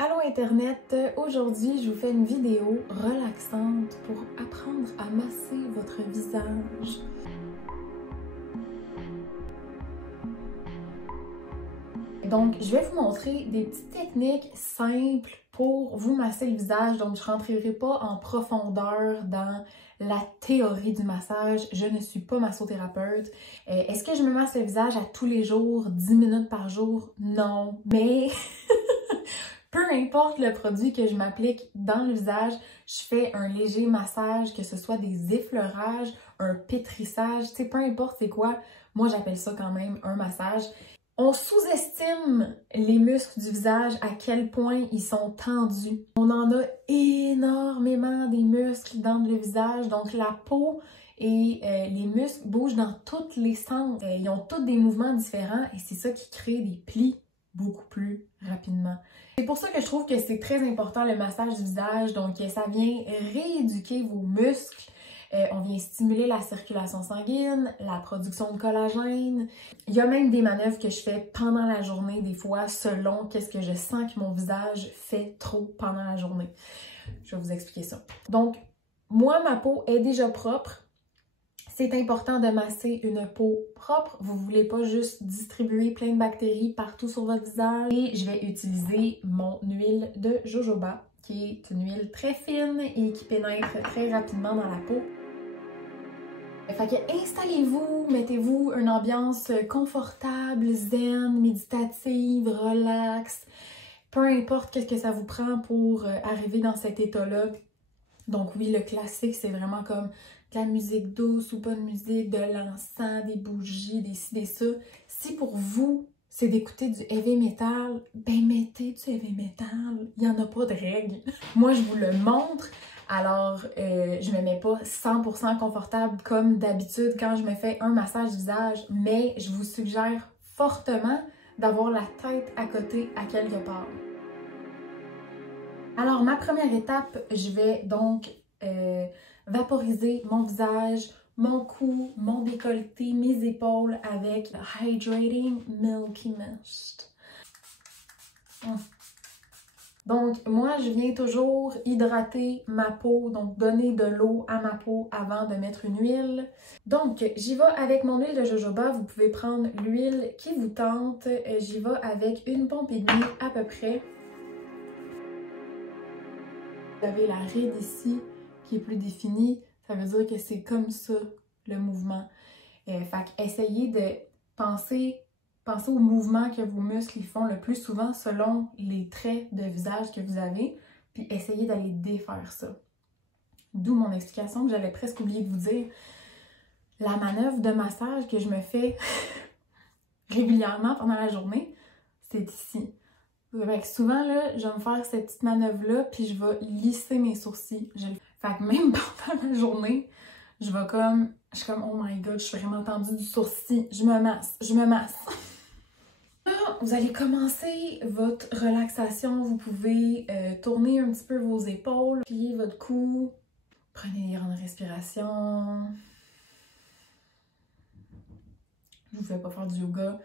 Allô Internet, aujourd'hui je vous fais une vidéo relaxante pour apprendre à masser votre visage. Donc je vais vous montrer des petites techniques simples pour vous masser le visage. Donc je ne rentrerai pas en profondeur dans la théorie du massage. Je ne suis pas massothérapeute. Est-ce que je me masse le visage à tous les jours, 10 minutes par jour? Non, mais... Peu importe le produit que je m'applique dans le visage, je fais un léger massage, que ce soit des effleurages, un pétrissage, tu sais, peu importe c'est quoi, moi j'appelle ça quand même un massage. On sous-estime les muscles du visage, à quel point ils sont tendus. On en a énormément des muscles dans le visage, donc la peau et les muscles bougent dans tous les sens. Ils ont tous des mouvements différents et c'est ça qui crée des plis beaucoup plus rapidement. C'est pour ça que je trouve que c'est très important le massage du visage, donc ça vient rééduquer vos muscles, on vient stimuler la circulation sanguine, la production de collagène. Il y a même des manœuvres que je fais pendant la journée des fois selon qu'est-ce que je sens que mon visage fait trop pendant la journée. Je vais vous expliquer ça. Donc, moi, ma peau est déjà propre. C'est important de masser une peau propre. Vous ne voulez pas juste distribuer plein de bactéries partout sur votre visage. Et je vais utiliser mon huile de jojoba, qui est une huile très fine et qui pénètre très rapidement dans la peau. Fait que installez-vous, mettez-vous une ambiance confortable, zen, méditative, relax. Peu importe qu'est-ce que ça vous prend pour arriver dans cet état-là. Donc oui, le classique, c'est vraiment comme de la musique douce ou pas de musique, de l'encens, des bougies, des ci, des ça. Si pour vous, c'est d'écouter du heavy metal, ben mettez du heavy metal. Il n'y en a pas de règle. Moi, je vous le montre. Alors, je me mets pas 100% confortable comme d'habitude quand je me fais un massage du visage, mais je vous suggère fortement d'avoir la tête à côté à quelque part. Alors, ma première étape, je vais donc vaporiser mon visage, mon cou, mon décolleté, mes épaules avec le Hydrating Milky Mist. Donc, moi, je viens toujours hydrater ma peau, donc donner de l'eau à ma peau avant de mettre une huile. Donc, j'y vais avec mon huile de jojoba. Vous pouvez prendre l'huile qui vous tente. J'y vais avec une pompe et demie à peu près. Vous avez la ride ici qui est plus définie, ça veut dire que c'est comme ça le mouvement. Fait qu'essayez de penser aux mouvements que vos muscles font le plus souvent selon les traits de visage que vous avez, puis essayez d'aller défaire ça. D'où mon explication que j'avais presque oublié de vous dire. La manœuvre de massage que je me fais régulièrement pendant la journée, c'est ici. Fait que souvent, là, je vais me faire cette petite manœuvre-là, puis je vais lisser mes sourcils. Fait que même pendant la journée, je suis comme, oh my god, je suis vraiment tendue du sourcil. Je me masse, je me masse. Là, vous allez commencer votre relaxation. Vous pouvez tourner un petit peu vos épaules, plier votre cou. Prenez des grandes respirations. Je vous fais pas faire du yoga.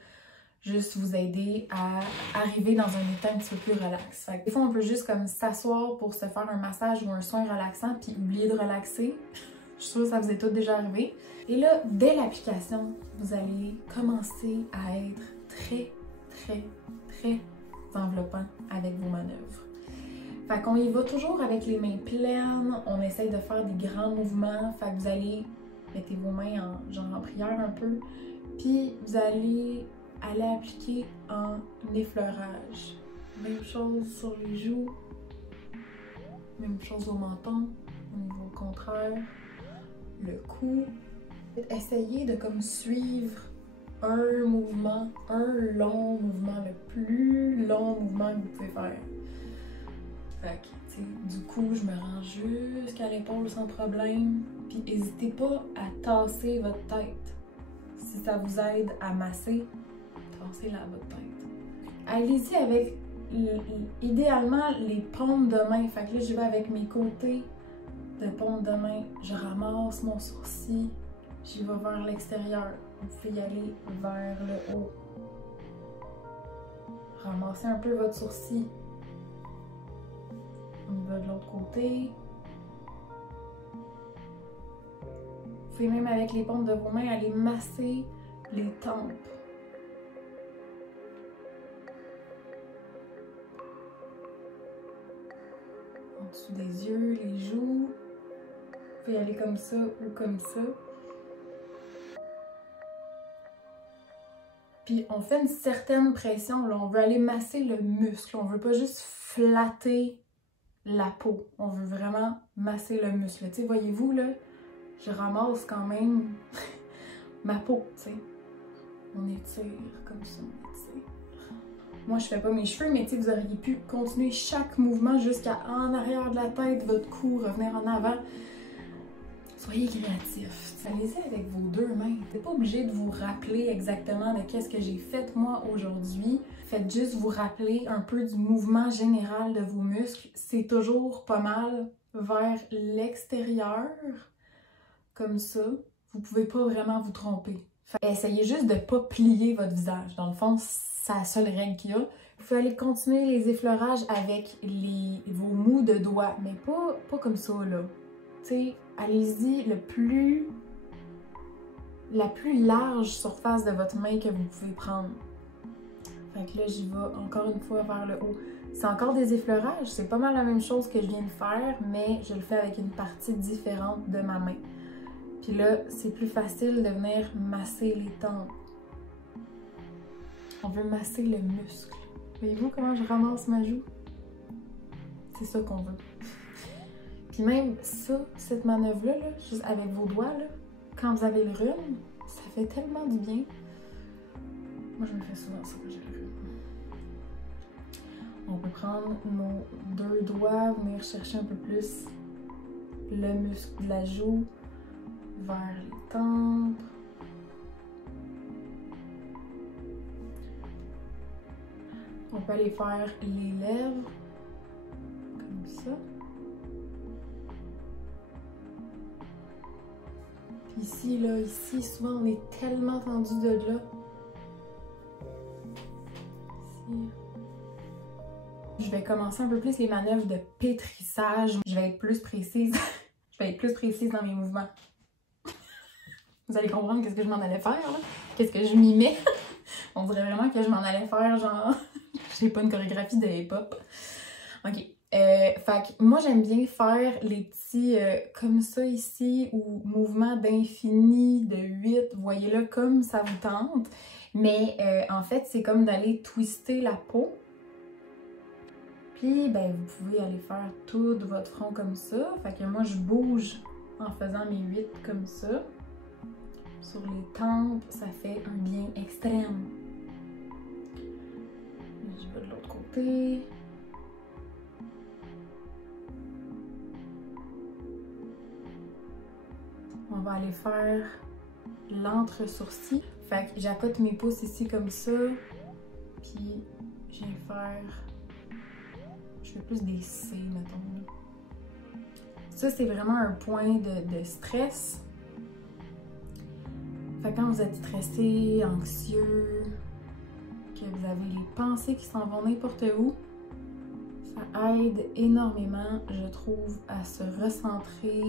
Juste vous aider à arriver dans un état un petit peu plus relax. Fait que des fois, on peut juste comme s'asseoir pour se faire un massage ou un soin relaxant puis oublier de relaxer. Je suis sûre que ça vous est tout déjà arrivé. Et là, dès l'application, vous allez commencer à être très enveloppant avec vos manœuvres. Fait qu'on y va toujours avec les mains pleines. On essaye de faire des grands mouvements. Fait que vous allez mettre vos mains en prière un peu. Puis vous allez appliquer en effleurage. Même chose sur les joues, même chose au menton, au niveau contraire, le cou. Essayez de comme suivre un mouvement, un long mouvement, le plus long mouvement que vous pouvez faire. Fait que, du coup, je me rends jusqu'à l'épaule sans problème. Puis n'hésitez pas à tasser votre tête. Si ça vous aide à masser, tassez-la à votre tête. Allez-y avec, idéalement, les paumes de main. Fait que là, je vais avec mes côtés de paume de main. Je ramasse mon sourcil. J'y vais vers l'extérieur. Vous pouvez y aller vers le haut. Ramassez un peu votre sourcil. vais de l'autre côté. Vous pouvez même avec les paumes de vos mains aller masser les tempes. En dessous des yeux, les joues. Vous pouvez aller comme ça ou comme ça. Puis on fait une certaine pression, là. On veut aller masser le muscle. On veut pas juste flatter la peau. On veut vraiment masser le muscle. Tu sais, voyez-vous, là, je ramasse quand même ma peau, tu sais. On étire comme ça, on étire. Moi, je fais pas mes cheveux, mais tu sais, vous auriez pu continuer chaque mouvement jusqu'à en arrière de la tête, votre cou, revenir en avant. Soyez créatifs. Allez-y avec vos deux mains. Vous n'êtes pas obligé de vous rappeler exactement de qu'est-ce que j'ai fait moi aujourd'hui. Faites juste vous rappeler un peu du mouvement général de vos muscles. C'est toujours pas mal vers l'extérieur, comme ça. Vous pouvez pas vraiment vous tromper. Essayez juste de ne pas plier votre visage. Dans le fond, c'est la seule règle qu'il y a. Vous pouvez aller continuer les effleurages avec vos mous de doigts, mais pas comme ça, là. Tu sais, allez-y la plus large surface de votre main que vous pouvez prendre. Fait que là, j'y vais encore une fois vers le haut. C'est encore des effleurages, c'est pas mal la même chose que je viens de faire, mais je le fais avec une partie différente de ma main. Puis là, c'est plus facile de venir masser les tempes. On veut masser le muscle. Voyez-vous comment je ramasse ma joue? C'est ça qu'on veut. Puis même ça, cette manœuvre-là, là, juste avec vos doigts, là, quand vous avez le rhume, ça fait tellement du bien. Moi, je me fais souvent ça quand j'ai le rhume. On peut prendre nos deux doigts, venir chercher un peu plus le muscle de la joue vers les tempes. On peut aller faire les lèvres, comme ça. Puis ici, là, ici, souvent on est tellement tendu de là. Ici. Je vais commencer un peu plus les manœuvres de pétrissage. Je vais être plus précise. Je vais être plus précise dans mes mouvements. Vous allez comprendre qu'est-ce que je m'en allais faire, là. Qu'est-ce que je m'y mets. On dirait vraiment que je m'en allais faire, genre... J'ai pas une chorégraphie de hip-hop. OK. Fait que moi, j'aime bien faire les petits comme ça ici, ou mouvements d'infini, de 8, voyez-le comme ça vous tente. Mais en fait, c'est comme d'aller twister la peau. Puis, ben, vous pouvez aller faire tout votre front comme ça. Fait que moi, je bouge en faisant mes 8 comme ça. Sur les tempes, ça fait un bien extrême. Je vais de l'autre côté. On va aller faire l'entre-sourcil. Fait que j'accote mes pouces ici comme ça. Puis je viens faire... Je fais plus des C, mettons. Ça, c'est vraiment un point de stress. Fait que quand vous êtes stressé, anxieux, que vous avez les pensées qui s'en vont n'importe où, ça aide énormément, je trouve, à se recentrer.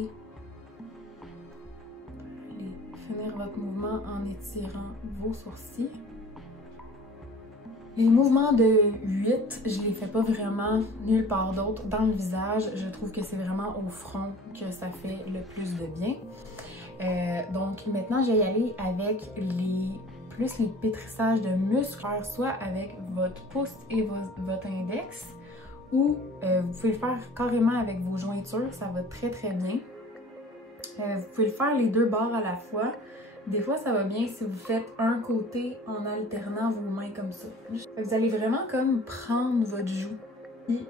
Finir votre mouvement en étirant vos sourcils. Les mouvements de 8, je les fais pas vraiment nulle part d'autre dans le visage. Je trouve que c'est vraiment au front que ça fait le plus de bien. Donc maintenant, je vais y aller avec les pétrissages de muscles, soit avec votre pouce et votre index, ou vous pouvez le faire carrément avec vos jointures, ça va très très bien. Vous pouvez le faire les deux bords à la fois. Des fois, ça va bien si vous faites un côté en alternant vos mains comme ça. Vous allez vraiment comme prendre votre joue et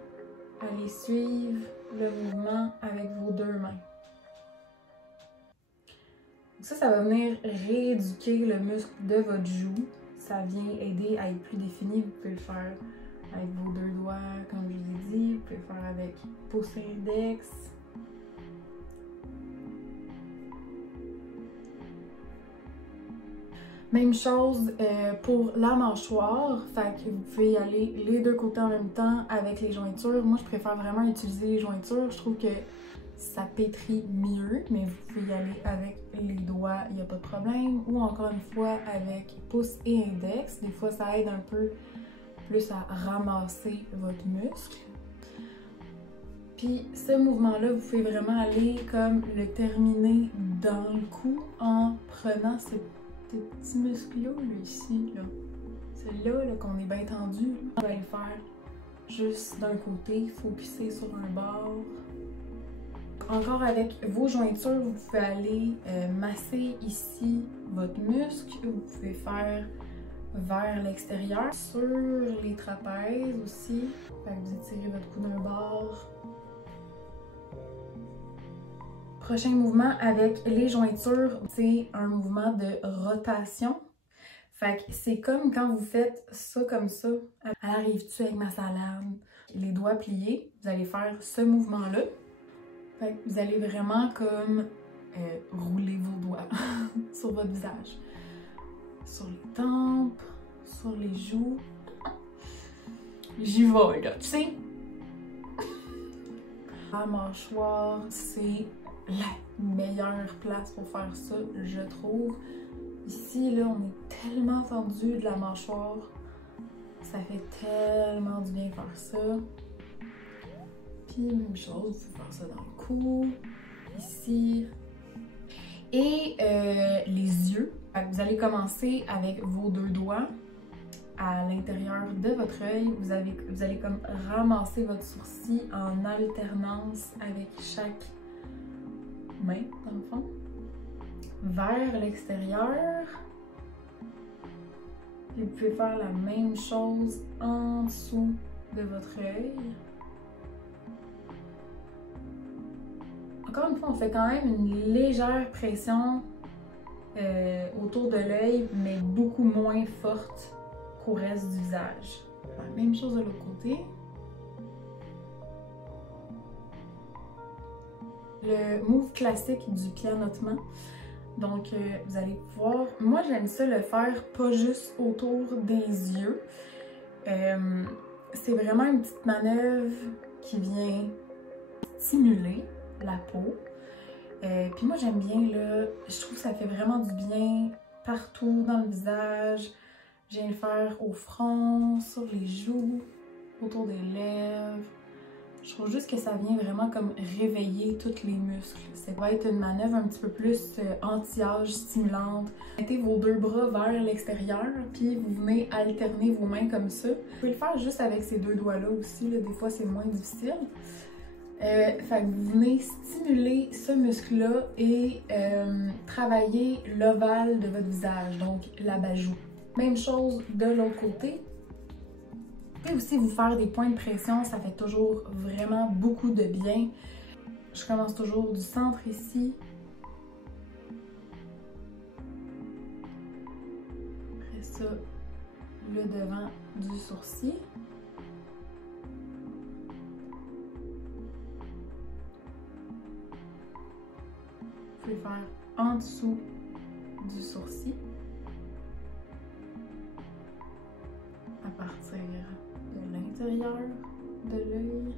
aller suivre le mouvement avec vos deux mains. Ça va venir rééduquer le muscle de votre joue. Ça vient aider à être plus défini. Vous pouvez le faire avec vos deux doigts, comme je vous ai dit. Vous pouvez le faire avec pouce index. Même chose pour la mâchoire, fait que vous pouvez y aller les deux côtés en même temps avec les jointures. Moi, je préfère vraiment utiliser les jointures, je trouve que ça pétrit mieux, mais vous pouvez y aller avec les doigts, il n'y a pas de problème. Ou encore une fois avec pouce et index, des fois ça aide un peu plus à ramasser votre muscle. Puis ce mouvement-là, vous pouvez vraiment aller comme le terminer dans le cou en prenant ces petits muscles-là, ici, là. Celui-là, là, qu'on est bien tendu, on va le faire juste d'un côté, focuser sur un bord. Encore avec vos jointures, vous pouvez aller masser ici votre muscle, vous pouvez faire vers l'extérieur, sur les trapèzes aussi. Fait que vous étirez votre cou d'un bord. Prochain mouvement avec les jointures, c'est un mouvement de rotation. Fait que c'est comme quand vous faites ça comme ça. Elle arrive-tu avec ma salade? Les doigts pliés, vous allez faire ce mouvement-là. Fait que vous allez vraiment comme rouler vos doigts sur votre visage. Sur les tempes, sur les joues. J'y vais là, tu sais. La mâchoire, c'est la meilleure place pour faire ça, je trouve. Ici, là, on est tellement tendu de la mâchoire. Ça fait tellement du bien faire ça. Puis, même chose, vous pouvez faire ça dans le cou, ici. Et les yeux. Vous allez commencer avec vos deux doigts à l'intérieur de votre œil. Vous allez comme ramasser votre sourcil en alternance avec chaque main, dans le fond, vers l'extérieur. Et vous pouvez faire la même chose en dessous de votre œil. Encore une fois, on fait quand même une légère pression autour de l'œil, mais beaucoup moins forte qu'au reste du visage. La même chose de l'autre côté. Le move classique du pianotement. Donc, vous allez pouvoir... Moi, j'aime ça le faire pas juste autour des yeux. C'est vraiment une petite manœuvre qui vient stimuler la peau. Puis moi, j'aime bien, là, je trouve que ça fait vraiment du bien partout dans le visage. J'aime le faire au front, sur les joues, autour des lèvres. Je trouve juste que ça vient vraiment comme réveiller tous les muscles. Ça va être une manœuvre un petit peu plus anti-âge, stimulante. Mettez vos deux bras vers l'extérieur, puis vous venez alterner vos mains comme ça. Vous pouvez le faire juste avec ces deux doigts-là aussi, là. Des fois c'est moins difficile. Fait que vous venez stimuler ce muscle-là et travailler l'ovale de votre visage, donc l'abat-joue. Même chose de l'autre côté. Vous pouvez aussi vous faire des points de pression, ça fait toujours vraiment beaucoup de bien. Je commence toujours du centre ici. Après ça, le devant du sourcil. Vous pouvez faire en dessous du sourcil. À partir de l'intérieur de l'œil,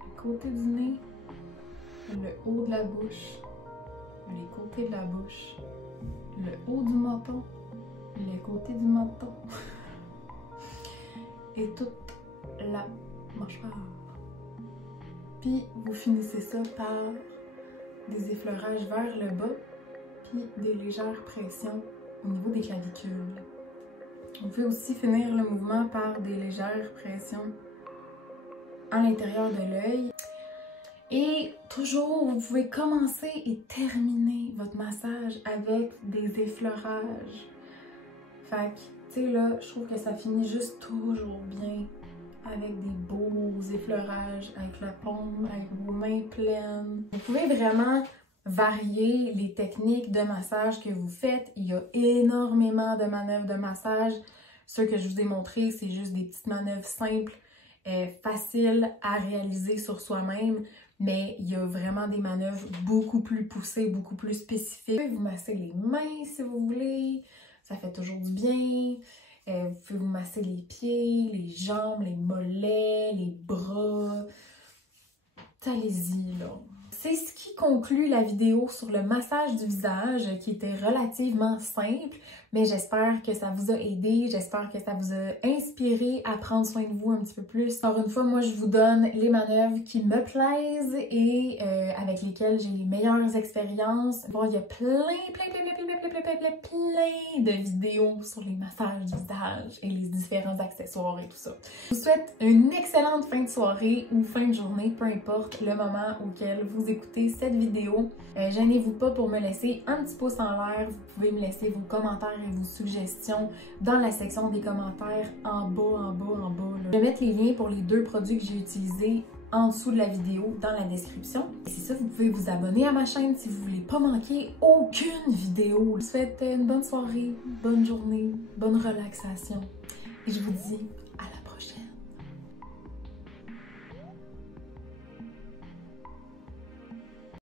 le côté du nez, le haut de la bouche, les côtés de la bouche, le haut du menton, les côtés du menton et toute la mâchoire. Puis vous finissez ça par des effleurages vers le bas, puis des légères pressions au niveau des clavicules. On peut aussi finir le mouvement par des légères pressions à l'intérieur de l'œil. Et toujours, vous pouvez commencer et terminer votre massage avec des effleurages. Fait que, tu sais là, je trouve que ça finit juste toujours bien avec des beaux effleurages, avec la paume, avec vos mains pleines. Vous pouvez vraiment varier les techniques de massage que vous faites. Il y a énormément de manœuvres de massage. Ceux que je vous ai montrés, c'est juste des petites manœuvres simples facile à réaliser sur soi-même, mais il y a vraiment des manœuvres beaucoup plus poussées, beaucoup plus spécifiques. Vous pouvez vous masser les mains si vous voulez, ça fait toujours du bien. Vous pouvez vous masser les pieds, les jambes, les mollets, les bras. Allez-y, là. C'est ce qui conclut la vidéo sur le massage du visage qui était relativement simple, mais j'espère que ça vous a aidé, j'espère que ça vous a inspiré à prendre soin de vous un petit peu plus. Encore une fois, moi je vous donne les manœuvres qui me plaisent et avec lesquelles j'ai les meilleures expériences. Bon, il y a plein de vidéos sur les massages du visage et les différents accessoires et tout ça. Je vous souhaite une excellente fin de soirée ou fin de journée, peu importe le moment auquel vous écoutez cette vidéo. Gênez-vous pas pour me laisser un petit pouce en l'air. Vous pouvez me laisser vos commentaires et vos suggestions dans la section des commentaires en bas. Je vais mettre les liens pour les 2 produits que j'ai utilisés en dessous de la vidéo dans la description. Et c'est ça, vous pouvez vous abonner à ma chaîne si vous voulez pas manquer aucune vidéo. Je vous souhaite une bonne soirée, bonne journée, bonne relaxation. Et je vous dis